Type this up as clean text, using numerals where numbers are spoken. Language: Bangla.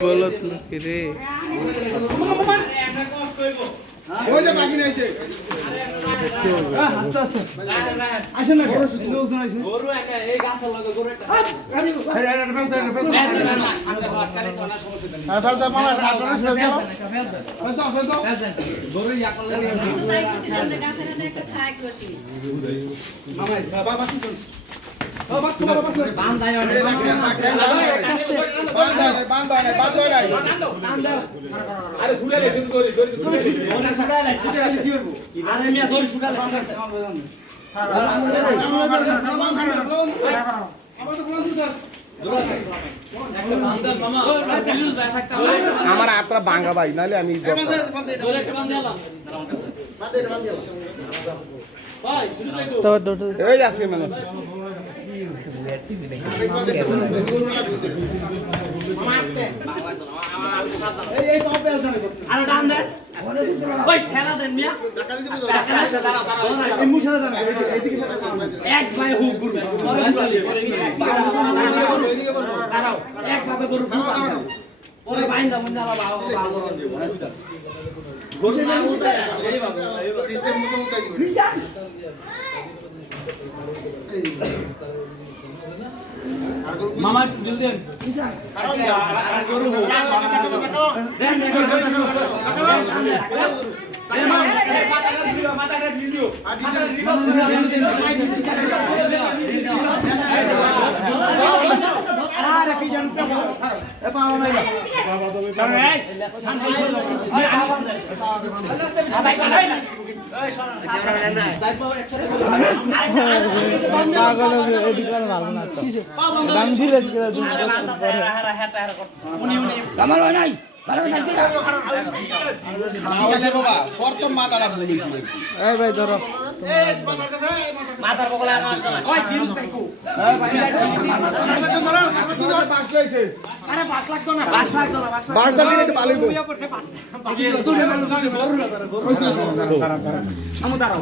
বলত নাকি রে ওই যে বাকি নাইছে আস্তে আস্তে আসেন না লোকজন আইছে গরু একা এই গাছের লগে গরু একটা আমি ফেলতে মামা আপনারা ফেলতে গরু ইয়া করলে গাছের একটা থাক বসি মামা বাবা শুনুন ও বাস তোমার বাস বান্ধাই আরে ঝুলে রে দড়ি ওনা ছুড়ালে কি করব আরে মিয়া দড়ি ছুড়ালে আমার তো বলা শুনতে আমার আত্রা ভাঙা ভাই নাহলে আমি এই আছে মানুষ ওই ঠেলা দেন মিয়া এক ভাই হুক গুরু দাঁড়াও এক ভাবে গরু ওরে বাইন্দা মুন্ডা বাবা গরু না উঠে সিস্টেম মতো উঠাই দিবেন মামা দিল দেন আর গরু দেন মাথাটা ভিডিও আরে কি জানতে এ পাওয়া নাই পাগল এদিকে ভালো না তো গান ধীরে ধীরে আমার হয় নাই বাবা প্রথম মাথাটা ফেলে দিয়েছি এই ভাই ধরো মাথার বগলা ওই ফিরুজ ভাইকু আরে 5 লাখ তো না 5 লাখ তো না 5 টাকা দিলে পালিব তুমি দাঁড়াও